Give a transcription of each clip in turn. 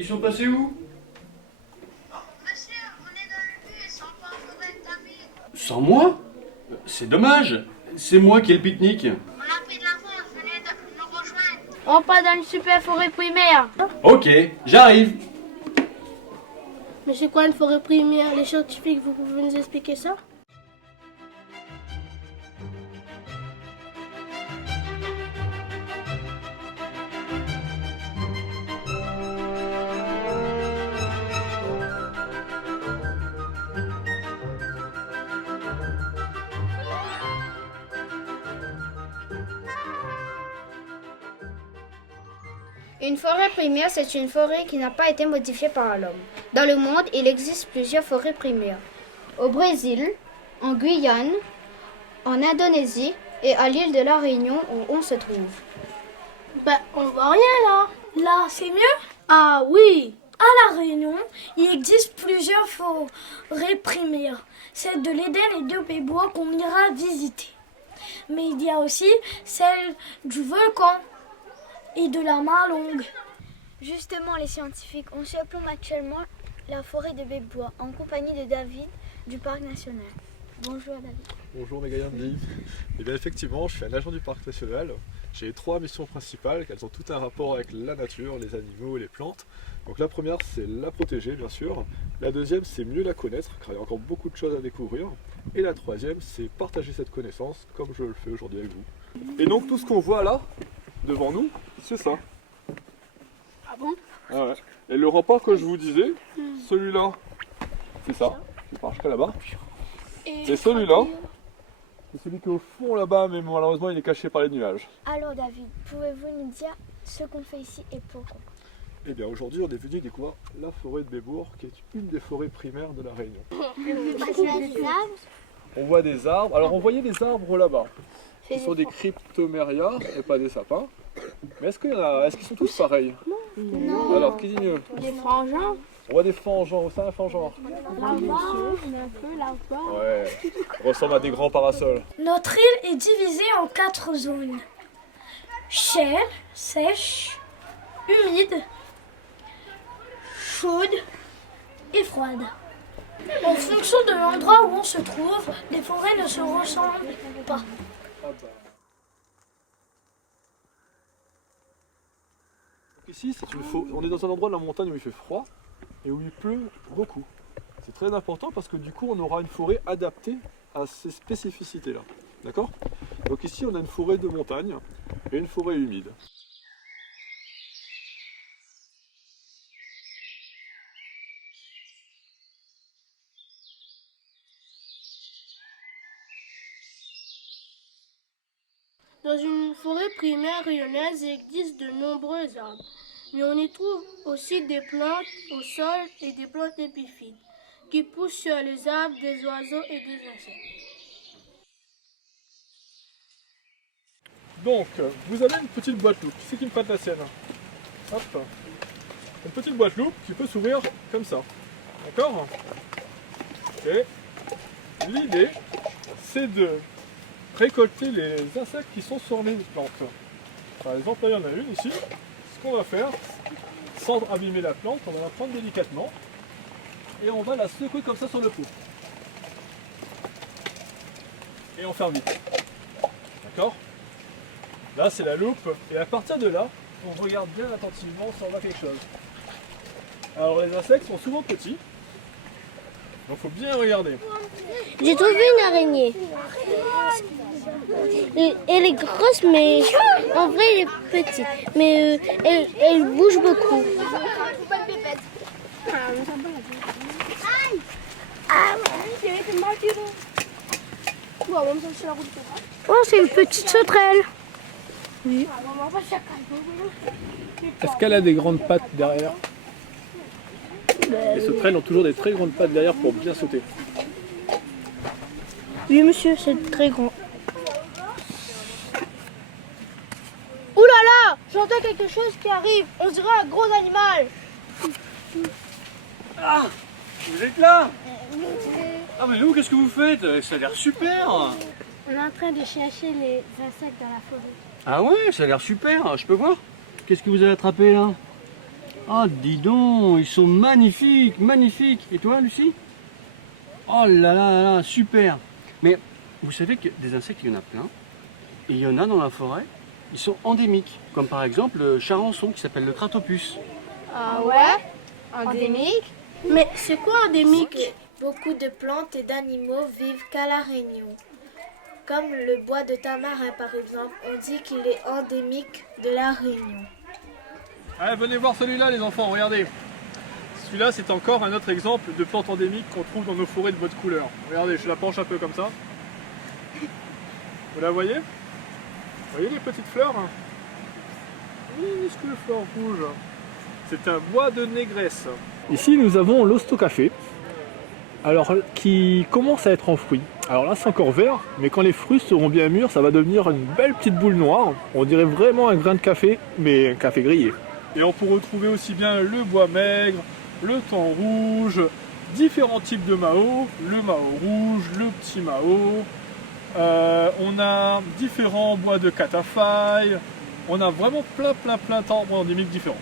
Ils sont passés où? Monsieur, on est dans le bus, on part en forêt, David. Sans moi? C'est dommage. C'est moi qui ai le pique-nique. On a pris de l'avance, venez nous rejoindre. On part dans une super forêt primaire. Ok, j'arrive. Mais c'est quoi une forêt primaire? Les scientifiques, vous pouvez nous expliquer ça? Une forêt primaire, c'est une forêt qui n'a pas été modifiée par l'homme. Dans le monde, il existe plusieurs forêts primaires. Au Brésil, en Guyane, en Indonésie et à l'île de la Réunion où on se trouve. Ben, on voit rien là. Là, c'est mieux? Ah oui. À La Réunion, il existe plusieurs forêts primaires, celle de l'Éden et de Bébois qu'on ira visiter. Mais il y a aussi celle du volcan et de la Marlongue. Justement, les scientifiques, on surplombe actuellement la forêt de Bébois en compagnie de David du Parc national. Bonjour David. Bonjour Megayandi. Et bien effectivement, je suis un agent du Parc national. J'ai 3 missions principales, qu'elles ont tout un rapport avec la nature, les animaux et les plantes. Donc la première, c'est la protéger bien sûr. La deuxième, c'est mieux la connaître, car il y a encore beaucoup de choses à découvrir. Et la troisième, c'est partager cette connaissance, comme je le fais aujourd'hui avec vous. Et donc tout ce qu'on voit là, devant nous, c'est ça. Ah bon? Ah ouais. Et le rempart que je vous disais, celui-là, c'est ça. Je pars jusqu'à là-bas. Et celui-là, c'est celui qui est au fond là-bas, mais malheureusement il est caché par les nuages. Alors David, pouvez-vous nous dire ce qu'on fait ici et pourquoi? Eh bien aujourd'hui on est venu découvrir la forêt de Bébourg, qui est une des forêts primaires de la Réunion. On voit des arbres, alors on voyait des arbres là-bas, qui sont des cryptomérias et pas des sapins. Mais est-ce qu'ils sont tous pareils? Non. Alors qui dit mieux? Des frangins. On voit des fangens, où ça un fangeant? Là-bas, on a un peu là-bas. Ouais, ressemble à des grands parasols. Notre île est divisée en 4 zones. Chère, sèche, humide, chaude et froide. En fonction de l'endroit où on se trouve, les forêts ne se ressemblent pas. Ici, on est dans un endroit de la montagne où il fait froid et où il pleut beaucoup. C'est très important parce que du coup, on aura une forêt adaptée à ces spécificités-là. D'accord? Donc ici, on a une forêt de montagne et une forêt humide. Dans une forêt primaire rayonnaise, il existe de nombreux arbres. Mais on y trouve aussi des plantes au sol et des plantes épiphytes qui poussent sur les arbres, des oiseaux et des insectes. Donc, vous avez une petite boîte loupe. Qui c'est qui me prête la sienne? Hop. Une petite boîte loupe qui peut s'ouvrir comme ça. D'accord? Et l'idée, c'est de récolter les insectes qui sont sur les plantes. Par exemple, là, il y en a une ici. Ce qu'on va faire, sans abîmer la plante, on va la prendre délicatement et on va la secouer comme ça sur le pot. Et on ferme vite. D'accord? Là, c'est la loupe. Et à partir de là, on regarde bien attentivement si on voit quelque chose. Alors, les insectes sont souvent petits. Donc, il faut bien regarder. J'ai trouvé une araignée. Elle est grosse, mais en vrai, elle est petite. Mais elle bouge beaucoup. Oh, c'est une petite sauterelle. Oui. Est-ce qu'elle a des grandes pattes derrière? Les sauterelles ont toujours des très grandes pattes derrière pour bien sauter. Oui, monsieur, c'est très grand. Ouh là là, j'entends quelque chose qui arrive. On dirait un gros animal. Ah, vous êtes là? Ah mais vous, qu'est-ce que vous faites? Ça a l'air super. On est en train de chercher les insectes dans la forêt. Ah ouais, ça a l'air super. Je peux voir? Qu'est-ce que vous avez attrapé là? Ah, dis donc, ils sont magnifiques, magnifiques. Et toi, Lucie? Oh là là là là, super. Mais vous savez que des insectes, il y en a plein. Et il y en a dans la forêt, ils sont endémiques. Comme par exemple le charançon qui s'appelle le Cratopus. Ah ouais? Endémique? Mais c'est quoi endémique? Beaucoup de plantes et d'animaux vivent qu'à La Réunion. Comme le bois de tamarin par exemple, on dit qu'il est endémique de La Réunion. Allez, venez voir celui-là les enfants, regardez. Celui-là c'est encore un autre exemple de plante endémique qu'on trouve dans nos forêts de votre couleur. Regardez, je la penche un peu comme ça. Vous la voyez? Vous voyez les petites fleurs? Minuscules fleurs rouges. C'est un bois de négresse. Ici nous avons l'ostocafé. Alors qui commence à être en fruit. Alors là c'est encore vert, mais quand les fruits seront bien mûrs, ça va devenir une belle petite boule noire. On dirait vraiment un grain de café, mais un café grillé. Et on peut retrouver aussi bien le bois maigre, le thon rouge, différents types de mao, le mao rouge, le petit mao. On a différents bois de catafaille. On a vraiment plein d'arbres endémiques différents.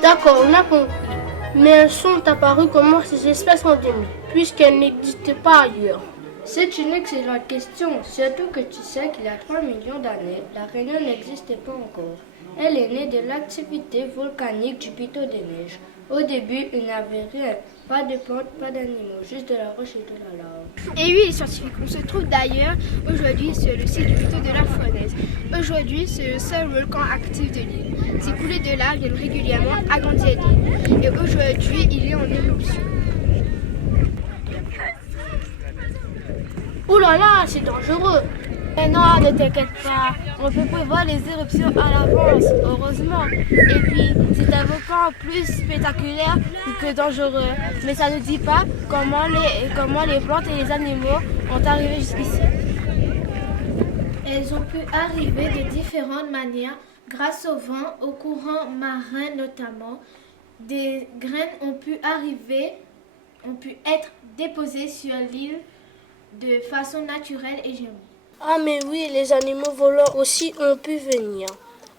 D'accord, on a compris. Mais elles sont apparues comment ces espèces endémiques, puisqu'elles n'existaient pas ailleurs? C'est une excellente question, surtout que tu sais qu'il y a 3 millions d'années, la Réunion n'existait pas encore. Elle est née de l'activité volcanique du Piton des Neiges. Au début, il n'y avait rien, pas de plantes, pas d'animaux, juste de la roche et de la lave. Et oui, les scientifiques, on se trouve d'ailleurs aujourd'hui sur le site du Piton de la Fournaise. Aujourd'hui, c'est le seul volcan actif de l'île. Ces coulées de lave viennent régulièrement agrandir l'île. Et aujourd'hui, il est en éruption. Oh là là, c'est dangereux. Mais non, ne t'inquiète pas, on peut prévoir les éruptions à l'avance, heureusement. Et puis, c'est un volcan plus spectaculaire que dangereux. Mais ça ne dit pas comment les plantes et les animaux ont arrivé jusqu'ici. Elles ont pu arriver de différentes manières, grâce au vent, au courant marin notamment. Des graines ont pu être déposées sur l'île de façon naturelle et géante. Ah mais oui, les animaux volants aussi ont pu venir.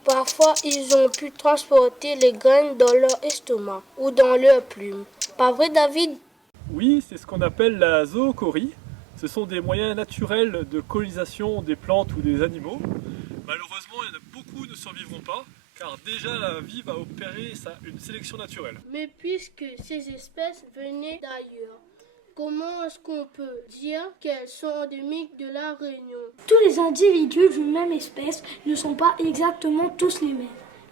Parfois, ils ont pu transporter les graines dans leur estomac ou dans leurs plumes. Pas vrai, David? Oui, c'est ce qu'on appelle la zoochorie. Ce sont des moyens naturels de colonisation des plantes ou des animaux. Malheureusement, il y en a beaucoup qui ne survivront pas, car déjà la vie va opérer une sélection naturelle. Mais puisque ces espèces venaient d'ailleurs, comment est-ce qu'on peut dire qu'elles sont endémiques de la Réunion? Tous les individus d'une même espèce ne sont pas exactement tous les mêmes.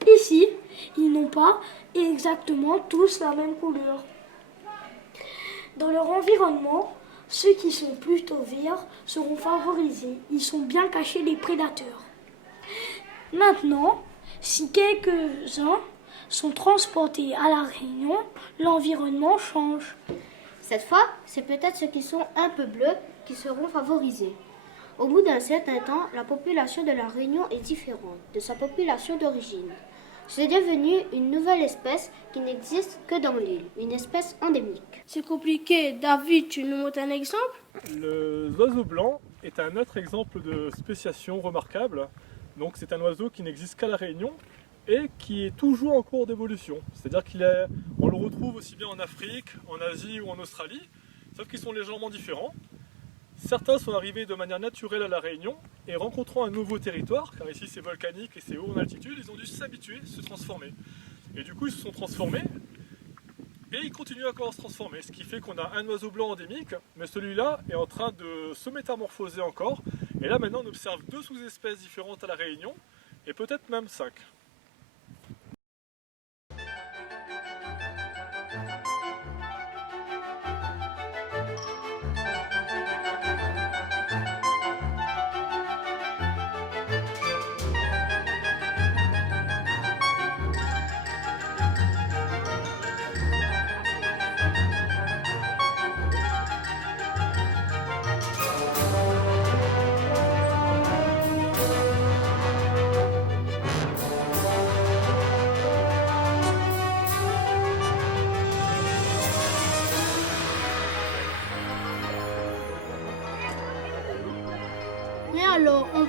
Ici, ils n'ont pas exactement tous la même couleur. Dans leur environnement, ceux qui sont plutôt verts seront favorisés. Ils sont bien cachés des prédateurs. Maintenant, si quelques-uns sont transportés à la Réunion, l'environnement change. Cette fois, c'est peut-être ceux qui sont un peu bleus qui seront favorisés. Au bout d'un certain temps, la population de la Réunion est différente de sa population d'origine. C'est devenu une nouvelle espèce qui n'existe que dans l'île, une espèce endémique. C'est compliqué. David, tu nous montres un exemple? Le oiseau blanc est un autre exemple de spéciation remarquable. Donc c'est un oiseau qui n'existe qu'à la Réunion et qui est toujours en cours d'évolution. C'est-à-dire qu'on le retrouve aussi bien en Afrique, en Asie ou en Australie, sauf qu'ils sont légèrement différents. Certains sont arrivés de manière naturelle à la Réunion et rencontrant un nouveau territoire, car ici c'est volcanique et c'est haut en altitude, ils ont dû s'habituer, se transformer. Et du coup ils se sont transformés et ils continuent encore à se transformer, ce qui fait qu'on a un oiseau blanc endémique, mais celui-là est en train de se métamorphoser encore. Et là maintenant on observe 2 sous-espèces différentes à la Réunion, et peut-être même 5.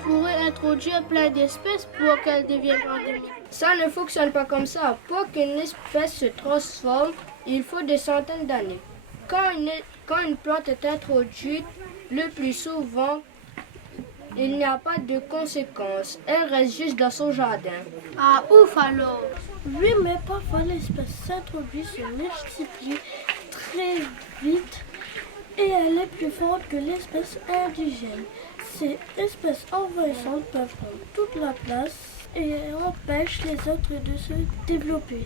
pourrait introduire plein d'espèces pour qu'elles deviennent endémiques. Ça ne fonctionne pas comme ça. Pour qu'une espèce se transforme, il faut des centaines d'années. Quand une plante est introduite, le plus souvent, il n'y a pas de conséquences. Elle reste juste dans son jardin. Ah ouf alors! Oui, mais parfois l'espèce s'introduit, se multiplie très vite et elle est plus forte que l'espèce indigène. Ces espèces envahissantes peuvent prendre toute la place et empêchent les autres de se développer.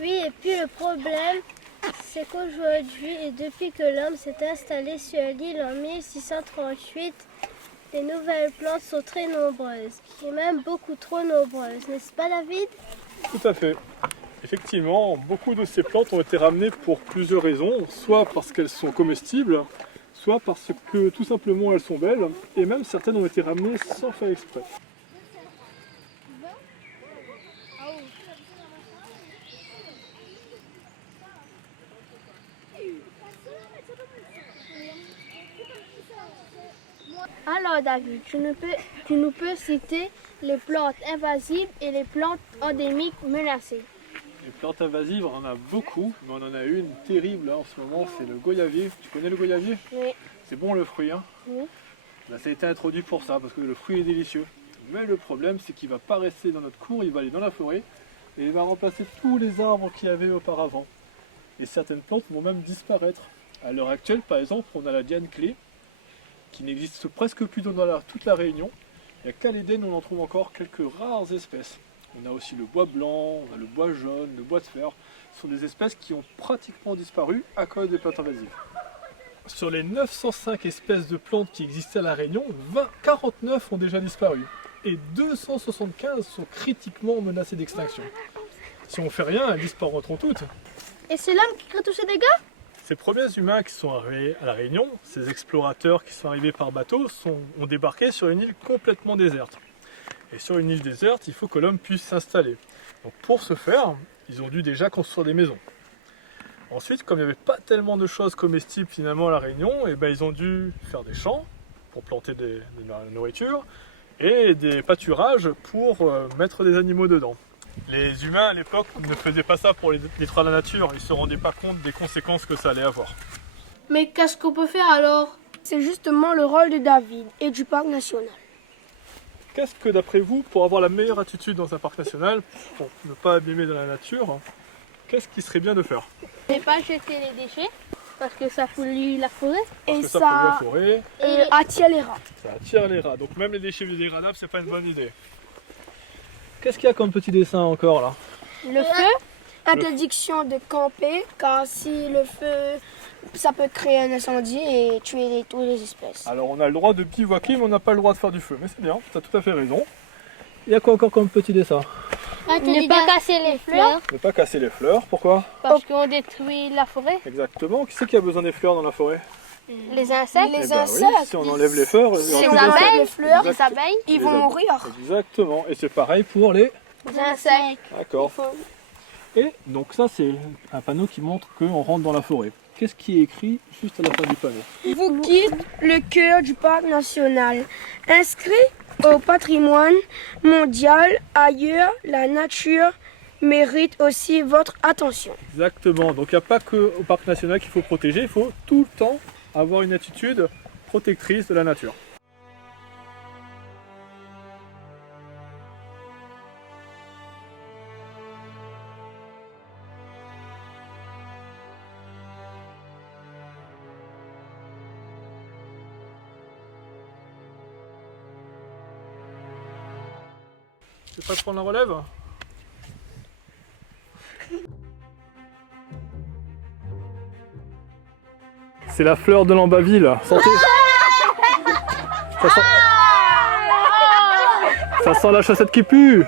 Oui, et puis le problème, c'est qu'aujourd'hui, et depuis que l'homme s'est installé sur l'île en 1638, les nouvelles plantes sont très nombreuses, et même beaucoup trop nombreuses, n'est-ce pas David? Tout à fait. Effectivement, beaucoup de ces plantes ont été ramenées pour plusieurs raisons, soit parce qu'elles sont comestibles, soit parce que tout simplement elles sont belles, et même certaines ont été ramenées sans faire exprès. Alors David, tu nous peux citer les plantes invasives et les plantes endémiques menacées. Les plantes invasives, on en a beaucoup, mais on en a une terrible là, en ce moment, c'est le goyavier. Tu connais le goyavier? Oui. C'est bon le fruit, hein? Oui. Là, ça a été introduit pour ça, parce que le fruit est délicieux. Mais le problème, c'est qu'il ne va pas rester dans notre cour, il va aller dans la forêt, et il va remplacer tous les arbres qu'il y avait auparavant. Et certaines plantes vont même disparaître. À l'heure actuelle, par exemple, on a la diane clé, qui n'existe presque plus dans toute la Réunion. Et à Caléden, on en trouve encore quelques rares espèces. On a aussi le bois blanc, on a le bois jaune, le bois de fer. Ce sont des espèces qui ont pratiquement disparu à cause des plantes invasives. Sur les 905 espèces de plantes qui existaient à la Réunion, 49 ont déjà disparu. Et 275 sont critiquement menacées d'extinction. Si on ne fait rien, elles disparaîtront toutes. Et c'est l'homme qui crée tous ces dégâts? Ces premiers humains qui sont arrivés à la Réunion, ces explorateurs qui sont arrivés par bateau, ont débarqué sur une île complètement déserte. Et sur une île déserte, il faut que l'homme puisse s'installer. Donc pour ce faire, ils ont dû déjà construire des maisons. Ensuite, comme il n'y avait pas tellement de choses comestibles finalement à la Réunion, et ils ont dû faire des champs pour planter de la nourriture et des pâturages pour mettre des animaux dedans. Les humains à l'époque ne faisaient pas ça pour détruire la nature, ils ne se rendaient pas compte des conséquences que ça allait avoir. Mais qu'est-ce qu'on peut faire alors? C'est justement le rôle de David et du parc national. Qu'est-ce que d'après vous, pour avoir la meilleure attitude dans un parc national, pour ne pas abîmer de la nature, qu'est-ce qui serait bien de faire? Ne pas jeter les déchets, parce que ça pollue la forêt. Parce que ça pollue la forêt, Et attire les rats. ça attire les rats. Donc même les déchets biodégradables, c'est pas une bonne idée. Qu'est-ce qu'il y a comme petit dessin encore là? Le feu? Interdiction de camper, car si le feu, ça peut créer un incendie et tuer toutes les espèces. Alors on a le droit de bivouaquer, mais on n'a pas le droit de faire du feu. Mais c'est bien, tu as tout à fait raison. Il y a quoi encore comme petit dessin? Ne pas casser les fleurs, Ne pas casser les fleurs, pourquoi? parce qu'on détruit la forêt. Exactement. Qui c'est qui a besoin des fleurs dans la forêt? Les insectes, Eh ben oui, si on enlève les fleurs, il y aura les plus d'insectes. abeilles, les fleurs, les abeilles, Ils vont mourir. Exactement. Et c'est pareil pour les... les insectes. D'accord. Et donc ça c'est un panneau qui montre qu'on rentre dans la forêt. Qu'est-ce qui est écrit juste à la fin du panneau? Vous quitte le cœur du parc national. Inscrit au patrimoine mondial, ailleurs, la nature mérite aussi votre attention. Exactement. Donc il n'y a pas que au parc national qu'il faut protéger, il faut tout le temps avoir une attitude protectrice de la nature. Tu veux pas prendre la relève? C'est la fleur de l'Ambaville. Sentez. Ça sent la chaussette qui pue.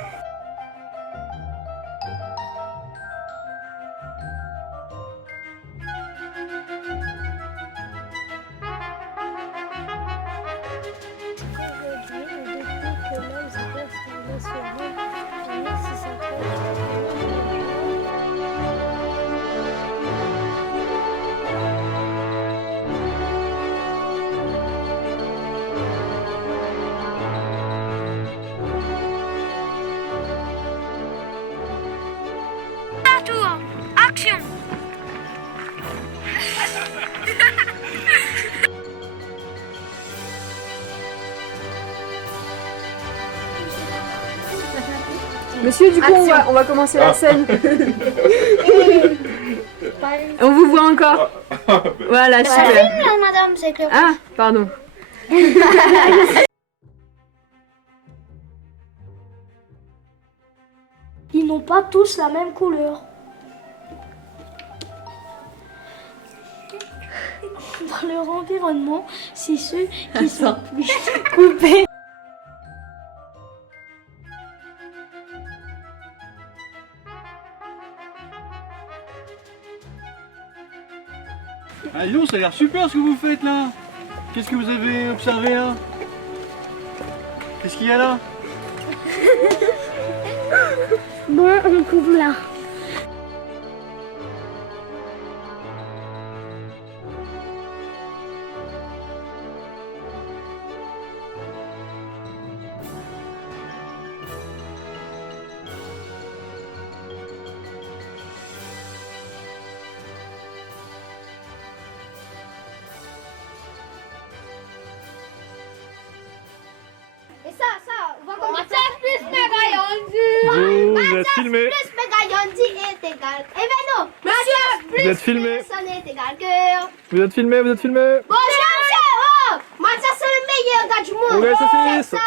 Monsieur, du coup, on va commencer la scène. On vous voit encore. Voilà, Ça super. filme là, madame, c'est clair. Ah, pardon. Ils n'ont pas tous la même couleur. Dans leur environnement, c'est ceux qui sont plus coupés. Ah, dis donc, ça a l'air super ce que vous faites là. Qu'est-ce que vous avez observé là? Qu'est-ce qu'il y a là? Bon, on couvre là. Et ça, on va commencer. Vous êtes filmé. Plus Megayondi est égal. Eh ben non, Mathias plus Vous êtes filmé. Son est égal que... Vous êtes filmé, vous êtes filmé. Bonjour, monsieur. Oh, Mathias c'est le meilleur gars du monde. Ok, ça, c'est C'est ça.